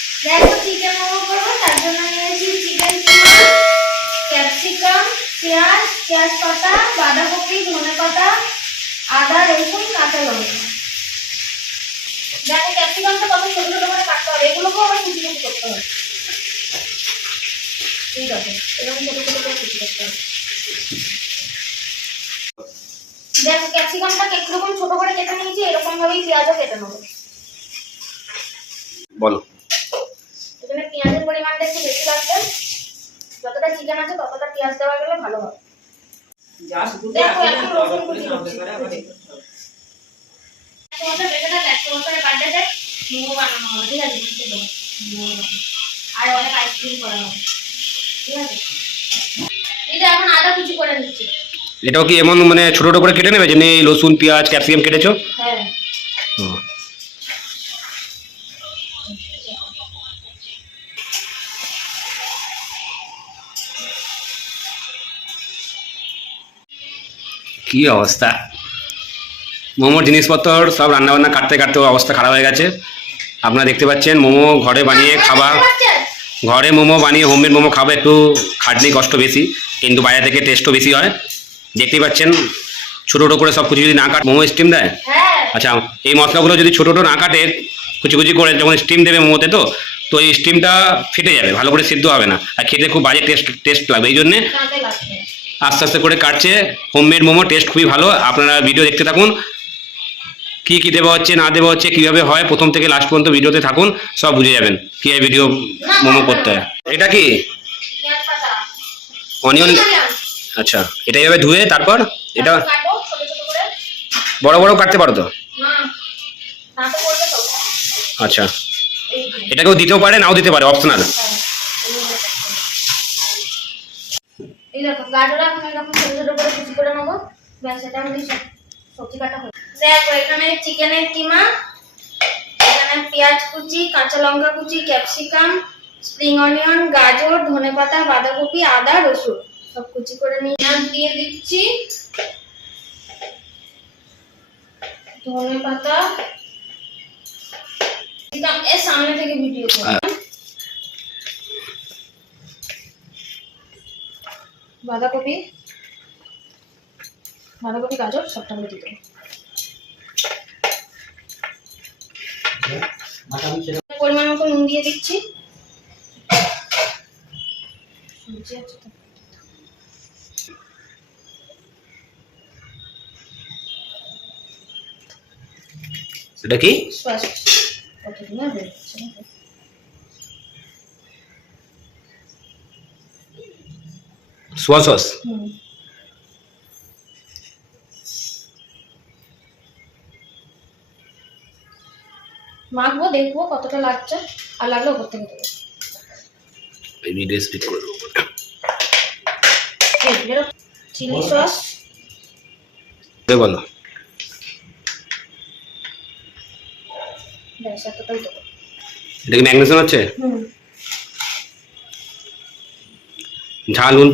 দেখো চিকেন মোমো করবো, তার জন্য নিয়েছি চিকেন কিমা, ক্যাপসিকাম, পেঁয়াজ পাতা, বাঁধাকপি, ধনেপাতা, আদা, রসুন, কাঁচা লঙ্কা। দেখো ক্যাপসিকামটা কত ছোট ছোট করে কাটতে হবে, এগুলোকেও আবার কুচি কুচি করতে হবে। ঠিক আছে, এরকম ছোট ছোট করে কুচি করতে হবে। দেখো ক্যাপসিকামটাকে একরকম ছোট করে কেটে নিয়েছি, এরকম ভাবেই পেঁয়াজও কেটে নেবো। বলো। এখানে পেঁয়াজের পরিমাণটা একটু বেশি লাগবে, যতটা চিকেন আছে ততটা পেঁয়াজ দেওয়া গেলে ভালো হবে। দেখো এখন রসুন কুচি করছি। মোমো বানানো হবে, ঠিক আছে? আর অনেক আইসক্রিম করা হবে, ঠিক আছে? এটা এখন আদা কুচি করে নিচ্ছি। এটাও কি এমন মানে ছোট ছোট করে কেটে নেবে, যেমনি রসুন পেঁয়াজ ক্যাপসিকাম কেটেছো? হ্যাঁ। কি অবস্থা, মোমোর জিনিসপত্র সব রান্নাবান্না কাটতে কাটতে অবস্থা খারাপ হয়ে গেছে। আপনারা দেখতে পাচ্ছেন মোমো ঘরে বানিয়ে খাওয়া, ঘরে মোমো বানিয়ে হোমমেড মোমো খাওয়া একটু খাটনি কষ্ট বেশি, কিন্তু বাইরে থেকে টেস্টও বেশি হয়। দেখতেই পাচ্ছেন ছোটো ছোটো করে সব কিছু যদি না কাট মোমো স্টিম দেয়। আচ্ছা, এই মশলাগুলো যদি ছোটো ছোটো না কাটে কুচি কুচি করে যখন স্টিম দেবে মোমোতে, তো এই স্টিমটা ফেটে যাবে, ভালো করে সিদ্ধ হবে না, আর খেতে খুব বাজে টেস্ট লাগবে। এই জন্যে আস্তে আস্তে করে কাটছে। হোমমেড মোমো টেস্ট খুবই ভালো, আপনারা ভিডিও দেখতে থাকুন, কি কি দেওয়া হচ্ছে না দেওয়া হচ্ছে, কীভাবে হয়, প্রথম থেকে লাস্ট পর্যন্ত ভিডিওতে থাকুন, সব বুঝে যাবেন কীভাবে ভিডিও মোমো করতে হয়। এটা কি অনিয়ন? আচ্ছা, এটা এভাবে ধুয়ে তারপর এটা বড় বড় কাটতে পারো তো? আচ্ছা, এটাকেও দিতেও পারে নাও দিতে পারে, অপশনাল। এই দেখো গাজর এখন এরকম ছোট ছোট করে কুচি করে নেবো, ব্যাস এটা আমাদের সবজি কাটা হয়ে। দেখো এখানে চিকেনের কিমা, এখানে পেঁয়াজ কুচি, কাঁচা লঙ্কা কুচি, ক্যাপসিকাম, স্প্রিং অনিয়ন, গাজর, ধনেপাতা, বাঁধাকপি, আদা, রসুন সব কুচি করে নিয়ে দিয়ে দিচ্ছি। ধনেপাতা এর সামনে থেকে ভিডিও করব। বাঁধাকপি গাজর সবটা আমি দিয়ে দেবো। পরিমাণ মতো নুন দিয়ে দিচ্ছি। এটা কি? সোয়া সস। মাখবো, দেখবো কতটা লাগছে, আর লাগলে ওপর থেকে দেবো। চিলি সস বলো। ব্যাস এতটাই দেবো। এটা কি ম্যাগনেশন হচ্ছে? ঝাল নুন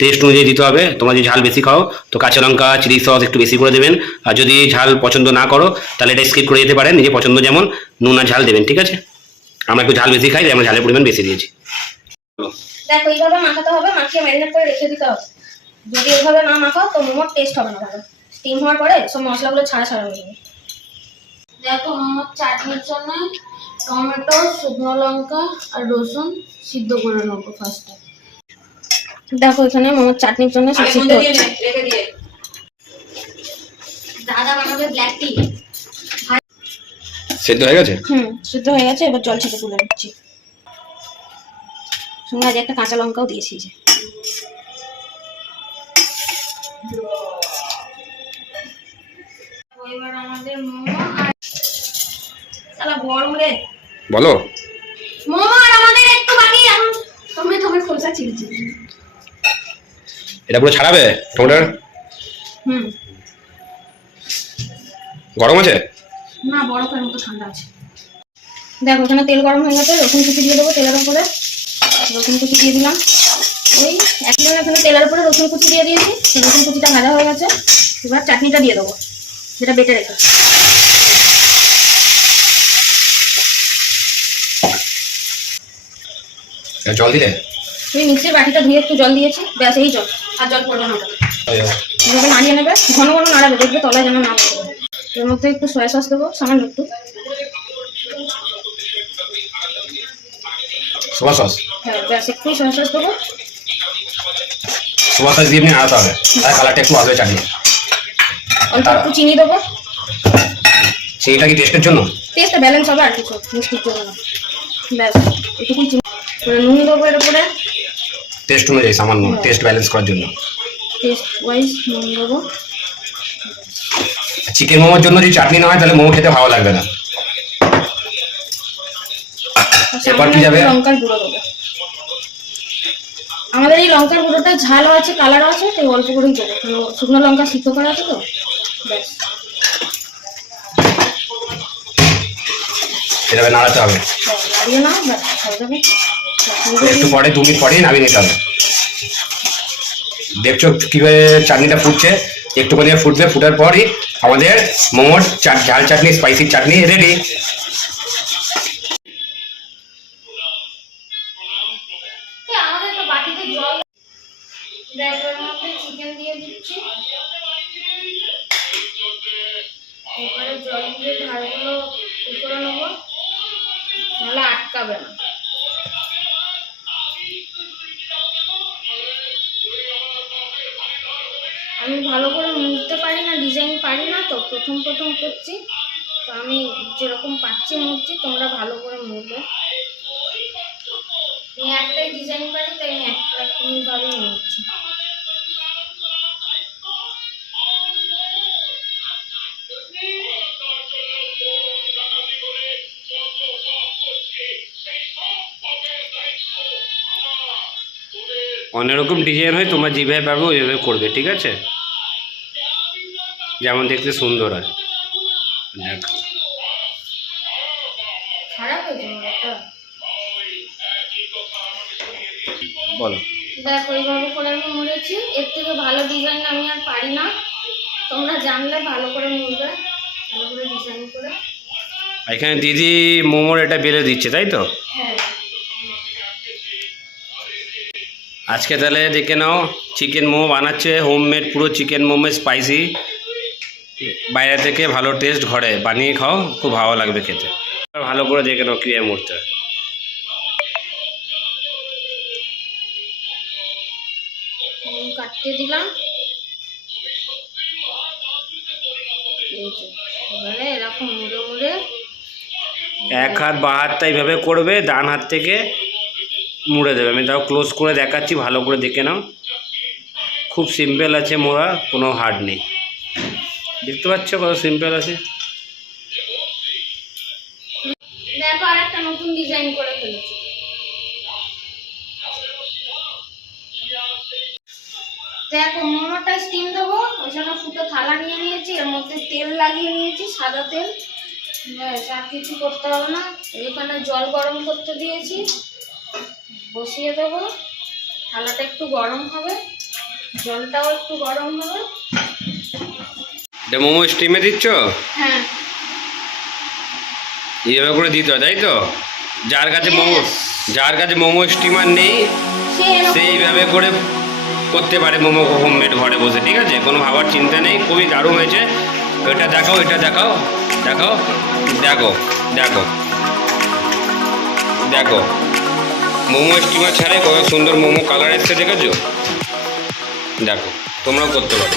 টেস্ট অনুযায়ী দিতে হবে। তোমরা যদি ঝাল বেশি খাও তো কাঁচা লঙ্কা চিলি সস একটু বেশি করে দেবেন, আর যদি ঝাল পছন্দ না করো তাহলে এটা স্কিপ করে যেতে পারেন, নিজে পছন্দ যেমন নুন আর ঝাল দেবেন, ঠিক আছে? আমরা একটু ঝাল বেশি খাই, আমরা ঝালের পরিমাণ বেশি দিয়েছি। দেখো এইভাবে মাখাতে হবে, মাখিয়ে ম্যারিনেট করে রেখে দিতে হবে। যদি এইভাবে না মাখাও তো মোমোর টেস্ট হবে না ভালো, স্টিম হওয়ার পরে সব মশলাগুলো ছাড়া ছাড়া হয়ে যাবে। দেখো মোমোর চাটনির জন্য টমেটো, শুকনো লঙ্কা আর রসুন সিদ্ধ করে নেবো ফার্স্টে। দেখো এখানে মোমোর চাটনির জন্য সব সিদ্ধ হচ্ছে। দাদা বানাবে ব্ল্যাক টি। সিদ্ধ হয়ে গেছে? সিদ্ধ হয়ে গেছে, এবার জল ছেঁকে তুলে নিচ্ছি। সঙ্গে আজ একটা কাঁচা লঙ্কাও দিয়েছি। যে এবার আমাদের মোমো আর সালা গরম রে বলো। মোমো আর আমাদের একটু বাকি, এখন তুমি খোসা ছিলছি। এটা পুরো ছাড়াবে টমেটোর? গরম আছে না, বরফের মতো ঠান্ডা আছে। দেখো এখানে তেল গরম হয়ে গেছে, রসুন কুচি দিয়ে দেবো তেলের উপরে। রসুন কুচি দিয়ে দিলাম, ওই একদম এখানে তেলের উপরে রসুন কুচি দিয়ে দিয়েছি। রসুন কুচিটা ভাজা হয়ে গেছে, এবার চাটনিটা দিয়ে দেবো যেটা বেটে রেখেছি। জল দিলে তুমি মিক্সির বাটিটা ধুয়ে একটু জল দিয়েছি, ব্যাস এই জল, আর জল পড়বে না ওটাতে। এভাবে নাড়িয়ে নেবে, ঘন ঘন নাড়াবে, দেখবে তলায় যেন না পড়ে। এর মধ্যে একটু সয়া সস দেবো, সামান্য একটু সোয়া সস। হ্যাঁ ব্যাস একটু সয়া সস দেবো। সোয়া সস দিয়ে নাড়াতে হবে, তার কালারটা একটু আসবে চাটনি। অল্প একটু চিনি দেবো। চিনিটা কি টেস্টের জন্য? টেস্টটা ব্যালেন্স হবে, আর কিছু মিষ্টির জন্য না। ব্যাস এটুকুই চিনি। নুন দেবো এর উপরে টেস্ট অনুযায়ী সামান্য, টেস্ট ব্যালেন্স করার জন্য। টেস্ট ওয়াইজ নুন দেবো। চিকেন মোমোর জন্য যদি চাটনি না হয় তাহলে মোমো খেতে ভালো লাগবে না। এরপর কি যাবে? লঙ্কার গুঁড়ো দেবো। আমাদের এই লঙ্কার গুঁড়োটা ঝালও আছে, কালারও আছে, তাই অল্প করেই দেবো, শুকনো লঙ্কা সিদ্ধ করা আছে তো। ব্যাস এভাবে নাড়াতে হবে, নাড়িয়ে নাও, ব্যাস হয়ে যাবে। একটু পরে 2 মিনিট পরেই নামিয়ে নিতে হবে। দেখছো কিভাবে চাটনিটা ফুটছে, একটুখানি ফুটবে, ফুটার পরই আমাদের মোমোর ঝাল চাটনি, স্পাইসি চাটনি রেডি। আমাদের তো বাটিতে জল, এর মধ্যে চিকেন দিয়ে দিচ্ছি, এবারে জল দিয়ে ধারগুলো করে নেবো, নাহলে আটকাবে না। আমি ভালো করে মুড়তে পারি না, ডিজাইন পারি না, তো প্রথম প্রথম করছি, তো আমি যেরকম পাচ্ছি মুড়ছি, তোমরা ভালো করে মুড়বে। আমি একটাই ডিজাইন পারি, তাই আমি একরকমভাবেই মুড়ছি। অন্যরকম ডিজাইন হয়, তোমরা যেভাবে পারবে ওইভাবে করবে, ঠিক আছে? যেমন দেখতে সুন্দর হয়। দেখ খারাপ হয়েছে মোড়টা, বলো। দেখো এইভাবে করে আমি মুড়েছি, এর থেকে ভালো ডিজাইন আমি আর পারি না, তোমরা জানলে ভালো করে মুড়বে, ভালো করে ডিজাইন করে। এখানে দিদি মোমোর এটা বেলে দিচ্ছে, তাই তো? হ্যাঁ আজকে তাহলে দেখে নাও, চিকেন মোমো বানাচ্ছে, হোমমেড পুরো চিকেন মোমো, স্পাইসি। বাইরে থেকে ভালো টেস্ট, ঘরে বানিয়ে খাও, খুব ভালো লাগবে খেতে। ভালো করে দেখে নাও ক্রিয়া মুহূর্তে। কাটতে দিলাম, এবারে এরকম মুড়ে মুড়ে এক হাত বা হাতটা এইভাবে করবে, ডান হাত থেকে মুড়ে দেবে। আমি তাও ক্লোজ করে দেখাচ্ছি, ভালো করে দেখে নাও। খুব সিম্পল আছে মোড়া, কোনো হার্ড নেই। দেখতে পাচ্ছ কত সিম্পল আছে। দেখো আর একটা নতুন ডিজাইন করে ফেলেছি। দেখো মোমোটা স্টিম দেবো, ওই জন্য ফুটো থালা নিয়ে নিয়েছি, এর মধ্যে তেল লাগিয়ে নিয়েছি, সাদা তেল। ব্যাস আর কিছু করতে হবে না। এখানে জল গরম করতে দিয়েছি, বসিয়ে দেবো। থালাটা একটু গরম হবে, জলটাও একটু গরম হবে। মোমো স্টিমে দিচ্ছ? হ্যাঁ এইভাবে করে দিতে হয়, তাই তো? যার কাছে মোমো স্টিমার নেই, সেইভাবে করে করতে পারে মোমো হোমমেড ঘরে বসে, ঠিক আছে? কোনো ভাবার চিন্তা নেই, খুবই দারুণ হয়েছে। এটা দেখাও, এটা দেখাও, দেখাও, দেখো দেখো দেখো, মোমো স্টিমার ছাড়াই কত সুন্দর মোমো কালার এসছে, দেখেছো? দেখো, তোমরাও করতে পারো।